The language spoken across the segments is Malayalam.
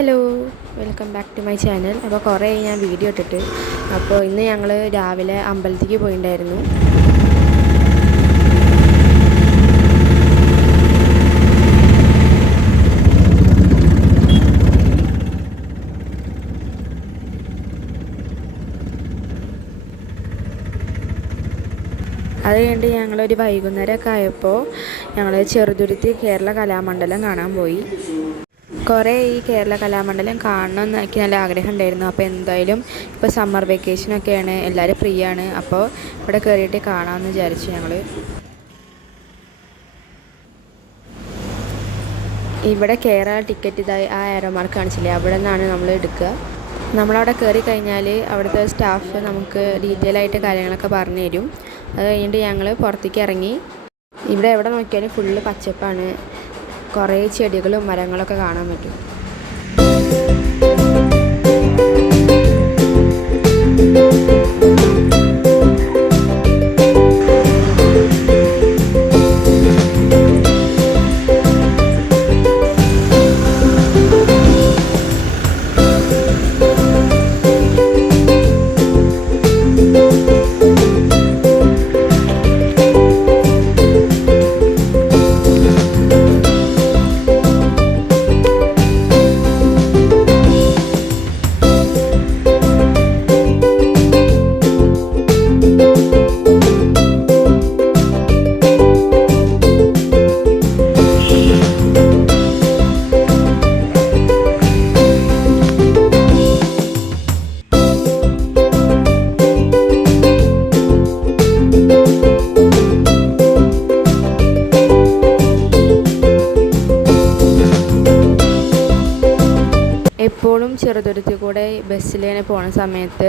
Hello, welcome back to my channel. അപ്പോൾ കുറേ ഞാൻ വീഡിയോ ഇട്ടിട്ട്. അപ്പോൾ ഇന്ന് ഞങ്ങൾ രാവിലെ അമ്പലത്തിലേക്ക് പോയിട്ടുണ്ടായിരുന്നു. അത് കഴിഞ്ഞിട്ട് ഞങ്ങളൊരു വൈകുന്നേരമൊക്കെ ആയപ്പോൾ ഞങ്ങൾ ചെറുതുരുത്തി കേരള കലാമണ്ഡലം കാണാൻ പോയി. കുറേ ഈ കേരള കലാമണ്ഡലം കാണണമെന്ന് എനിക്ക് നല്ല ആഗ്രഹം ഉണ്ടായിരുന്നു. അപ്പോൾ എന്തായാലും ഇപ്പോൾ സമ്മർ വെക്കേഷനൊക്കെയാണ്, എല്ലാവരും ഫ്രീ ആണ്. അപ്പോൾ ഇവിടെ കയറിയിട്ട് കാണാമെന്ന് വിചാരിച്ചു ഞങ്ങൾ. ഇവിടെ കേരള ടിക്കറ്റ് ഇതായി ആ ആരോ മാർക്ക് കാണിച്ചില്ലേ, അവിടെ നിന്നാണ് നമ്മൾ എടുക്കുക. നമ്മളവിടെ കയറി കഴിഞ്ഞാൽ അവിടുത്തെ സ്റ്റാഫ് നമുക്ക് ഡീറ്റെയിൽ ആയിട്ട് കാര്യങ്ങളൊക്കെ പറഞ്ഞു തരും. അത് കഴിഞ്ഞിട്ട് ഞങ്ങൾ പുറത്തേക്ക് ഇറങ്ങി. ഇവിടെ എവിടെ നോക്കിയാലും ഫുള്ള് പച്ചപ്പാണ്, കുറേ ചെടികളും മരങ്ങളൊക്കെ കാണാൻ പറ്റും. എപ്പോഴും ചെറുതുരുത്തി കൂടെ ബസ്സിൽ തന്നെ പോണ സമയത്ത്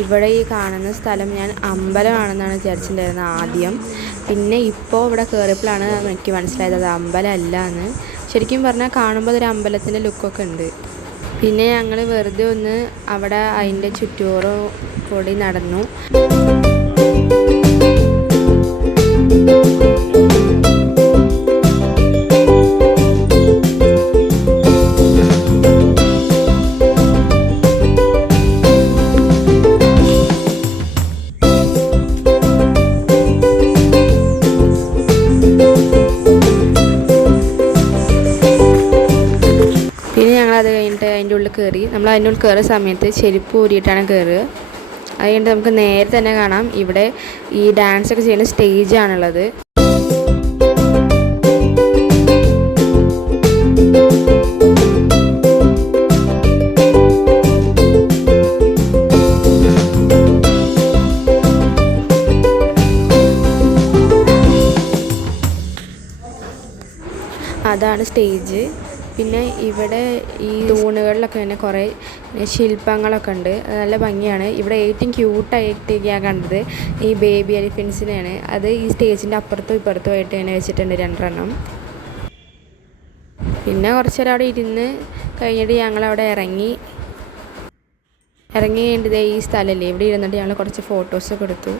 ഇവിടെ ഈ കാണുന്ന സ്ഥലം ഞാൻ അമ്പലമാണെന്നാണ് വിചാരിച്ചിട്ടുണ്ടായിരുന്നത് ആദ്യം. പിന്നെ ഇപ്പോൾ ഇവിടെ കയറിയപ്പോഴാണ് എനിക്ക് മനസ്സിലായത് അത് അമ്പലമല്ല എന്ന്. ശരിക്കും പറഞ്ഞാൽ കാണുമ്പോൾ അതൊരു അമ്പലത്തിൻ്റെ ലുക്കൊക്കെ ഉണ്ട്. പിന്നെ ഞങ്ങൾ വെറുതെ ഒന്ന് അവിടെ അതിൻ്റെ ചുറ്റോറോ കൂടി നടന്നു. അത് കഴിഞ്ഞിട്ട് അതിൻ്റെ ഉള്ളിൽ കയറി. നമ്മൾ അതിൻ്റെ ഉള്ളിൽ കയറുന്ന സമയത്ത് ചെരുപ്പ് ഊരിയിട്ടാണ് കയറുക. അത് കഴിഞ്ഞിട്ട് നമുക്ക് നേരെ തന്നെ കാണാം ഇവിടെ ഈ ഡാൻസൊക്കെ ചെയ്യുന്ന സ്റ്റേജാണുള്ളത്. അതാണ് സ്റ്റേജ്. പിന്നെ ഇവിടെ ഈ തൂണുകളിലൊക്കെ തന്നെ കുറേ ശില്പങ്ങളൊക്കെ ഉണ്ട്, നല്ല ഭംഗിയാണ്. ഇവിടെ ഏറ്റവും ക്യൂട്ടായിട്ട് ഞാൻ കണ്ടത് ഈ ബേബി എലിഫൻസിനെയാണ്. അത് ഈ സ്റ്റേജിൻ്റെ അപ്പുറത്തും ഇപ്പുറത്തും ആയിട്ട് തന്നെ വെച്ചിട്ടുണ്ട് 2 എണ്ണം. പിന്നെ കുറച്ച് നേരം അവിടെ ഇരുന്ന് കഴിഞ്ഞിട്ട് ഞങ്ങളവിടെ ഇറങ്ങി കഴിഞ്ഞിട്ട് ഈ സ്ഥലമല്ലേ, ഇവിടെ ഇരുന്നിട്ട് ഞങ്ങൾ കുറച്ച് ഫോട്ടോസൊക്കെ എടുത്തു.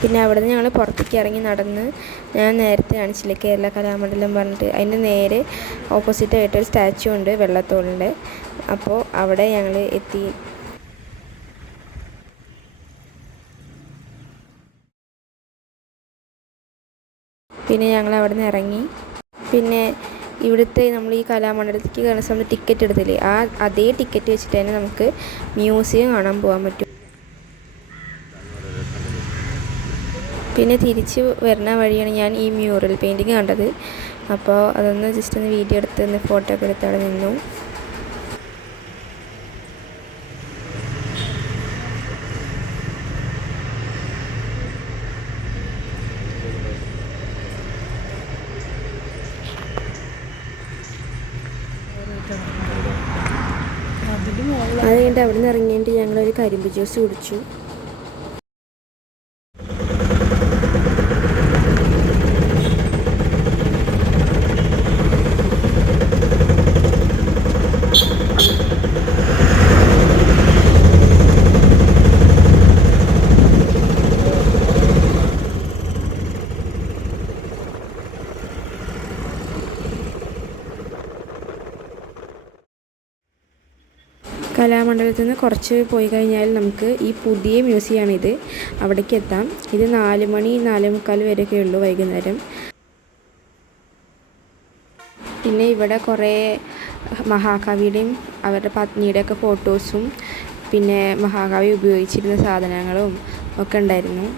പിന്നെ അവിടെ നിന്ന് ഞങ്ങൾ പുറത്തേക്ക് ഇറങ്ങി നടന്ന്, ഞാൻ നേരത്തെ കാണിച്ചില്ലേ കേരള കലാമണ്ഡലം പറഞ്ഞിട്ട്, അതിൻ്റെ നേരെ ഓപ്പോസിറ്റായിട്ടൊരു സ്റ്റാച്ചു ഉണ്ട് വെള്ളത്തോളിൻ്റെ. അപ്പോൾ അവിടെ ഞങ്ങൾ എത്തി. പിന്നെ ഞങ്ങൾ അവിടെ നിന്ന് ഇറങ്ങി. പിന്നെ ഇവിടുത്തെ നമ്മൾ ഈ കലാമണ്ഡലത്തിലേക്ക് കയറുന്ന സമയത്ത് ടിക്കറ്റ് എടുത്തില്ലേ, അതേ ടിക്കറ്റ് വെച്ചിട്ട് തന്നെ നമുക്ക് മ്യൂസിയം കാണാൻ പോകാൻ പറ്റും. പിന്നെ തിരിച്ച് വരുന്ന വഴിയാണ് ഞാൻ ഈ മ്യൂറൽ പെയിൻറ്റിങ് കണ്ടത്. അപ്പോൾ അതൊന്ന് ജസ്റ്റ് ഒന്ന് വീഡിയോ എടുത്ത് ഫോട്ടോ ഒക്കെ എടുത്ത് അവിടെ നിന്നു. അത് കഴിഞ്ഞിട്ട് അവിടെ നിന്ന് ഇറങ്ങിയിട്ട് ഞങ്ങളൊരു കരിമ്പ് ജ്യൂസ് കുടിച്ചു. കലാമണ്ഡലത്തിൽ നിന്ന് കുറച്ച് പോയി കഴിഞ്ഞാൽ നമുക്ക് ഈ പുതിയ മ്യൂസിയമാണിത്, അവിടേക്ക് എത്താം. ഇത് 4 മണി 4:45 വരെയൊക്കെ ഉള്ളൂ വൈകുന്നേരം. പിന്നെ ഇവിടെ കുറേ മഹാകവിയുടെയും അവരുടെ പത്നിയുടെയൊക്കെ ഫോട്ടോസും പിന്നെ മഹാകവി ഉപയോഗിച്ചിരുന്ന സാധനങ്ങളും ഒക്കെ ഉണ്ടായിരുന്നു.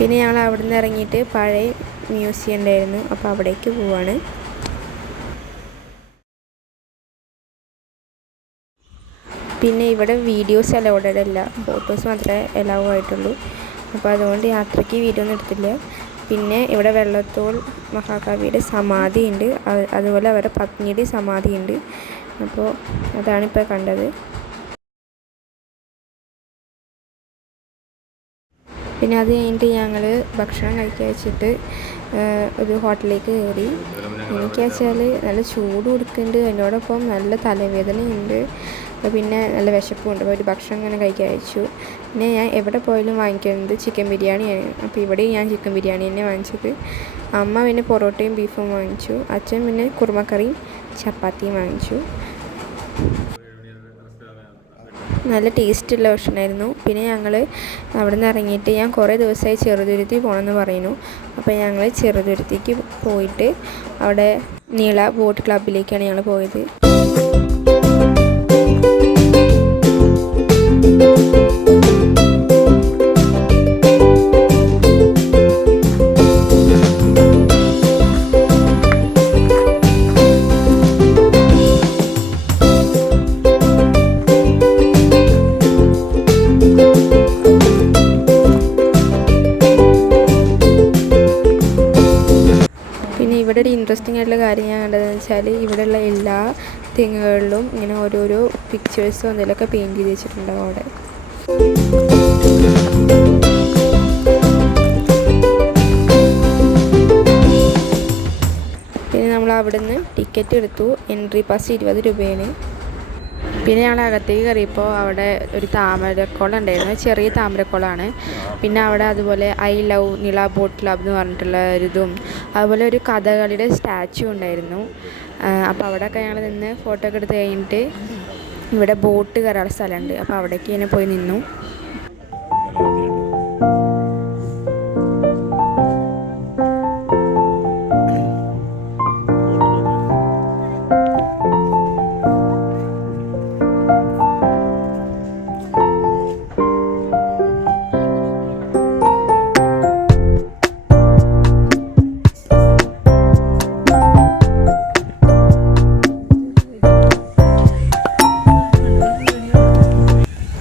പിന്നെ ഞങ്ങൾ അവിടെ നിന്ന് ഇറങ്ങിയിട്ട് പഴയ മ്യൂസിയം ഉണ്ടായിരുന്നു, അപ്പോൾ അവിടേക്ക് പോവാണ്. പിന്നെ ഇവിടെ വീഡിയോസ് അലൗഡഡ് അല്ല, ഫോട്ടോസ് മാത്രമേ അലൗ ആയിട്ടുള്ളൂ. അപ്പോൾ അതുകൊണ്ട് യാത്രയ്ക്ക് വീഡിയോ ഒന്നും എടുത്തില്ല. പിന്നെ ഇവിടെ വെള്ളത്തോൾ മഹാകവിയുടെ സമാധി ഉണ്ട്, അതുപോലെ അവരുടെ പത്നിയുടെ സമാധി ഉണ്ട്. അപ്പോൾ അതാണിപ്പോൾ കണ്ടത്. പിന്നെ അത് കഴിഞ്ഞിട്ട് ഞങ്ങൾ ഭക്ഷണം കഴിക്കാൻ വെച്ചിട്ട് ഒരു ഹോട്ടലിലേക്ക് കയറി. എനിക്ക് വെച്ചാൽ നല്ല ചൂട് കൊടുക്കുന്നുണ്ട്, അതിനോടൊപ്പം നല്ല തലവേദനയുണ്ട്, പിന്നെ നല്ല വിശപ്പുണ്ട്. അപ്പോൾ ഒരു ഭക്ഷണം ഇങ്ങനെ കഴിക്കാൻ അയച്ചു. പിന്നെ ഞാൻ എവിടെ പോയാലും വാങ്ങിക്കുന്നത് ചിക്കൻ ബിരിയാണിയാണ്. അപ്പോൾ ഇവിടെയും ഞാൻ ചിക്കൻ ബിരിയാണി തന്നെ വാങ്ങിച്ചത്. അമ്മ പിന്നെ പൊറോട്ടയും ബീഫും വാങ്ങിച്ചു, അച്ഛൻ പിന്നെ കുറുമക്കറിയും ചപ്പാത്തിയും വാങ്ങിച്ചു. നല്ല ടേസ്റ്റുള്ള ഭക്ഷണമായിരുന്നു. പിന്നെ ഞങ്ങൾ അവിടെ നിന്ന് ഇറങ്ങിയിട്ട് ഞാൻ കുറേ ദിവസമായി ചെറുതുരുത്തി പോകണമെന്ന് പറയുന്നു. അപ്പോൾ ഞങ്ങൾ ചെറുതുരുത്തിക്ക് പോയിട്ട് അവിടെ നീള ബോട്ട് ക്ലബ്ബിലേക്കാണ് ഞങ്ങൾ പോയത്. ഇവിടെ ഒരു ഇൻട്രസ്റ്റിംഗ് ആയിട്ടുള്ള കാര്യം ഞാൻ കണ്ടതെന്ന് വെച്ചാൽ ഇവിടെയുള്ള എല്ലാ തെങ്ങുകളിലും ഇങ്ങനെ ഓരോരോ പിക്ചേഴ്സോ എന്തെങ്കിലുമൊക്കെ പെയിൻറ്റ് ചെയ്ത് വെച്ചിട്ടുണ്ടാവും അവിടെ. പിന്നെ നമ്മൾ അവിടെ നിന്ന് ടിക്കറ്റ് എടുത്തു. എൻട്രി പാസ് 20 രൂപയാണ്. പിന്നെ ഞങ്ങൾ അകത്തേക്ക് കയറിയപ്പോൾ അവിടെ ഒരു താമരക്കുളം ഉണ്ടായിരുന്നു, ചെറിയ താമരക്കുളമാണ്. പിന്നെ അവിടെ അതുപോലെ I love Nila boat club എന്ന് പറഞ്ഞിട്ടുള്ള ഒരിതും അതുപോലെ ഒരു കഥകളിയുടെ സ്റ്റാച്ചു ഉണ്ടായിരുന്നു. അപ്പോൾ അവിടെയൊക്കെ ഞങ്ങൾ നിന്ന് ഫോട്ടോ ഒക്കെ എടുത്ത് കഴിഞ്ഞിട്ട് ഇവിടെ ബോട്ട് കയറാനുള്ള സ്ഥലമുണ്ട്, അപ്പോൾ അവിടേക്ക് ഇങ്ങനെ പോയി നിന്നു.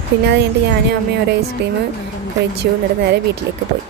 പിന്നെ അത് കഴിഞ്ഞിട്ട് ഞാനും അമ്മയും ഒരു ഐസ്ക്രീം കഴിച്ചു, എന്നിട്ട് നേരെ വീട്ടിലേക്ക് പോയി.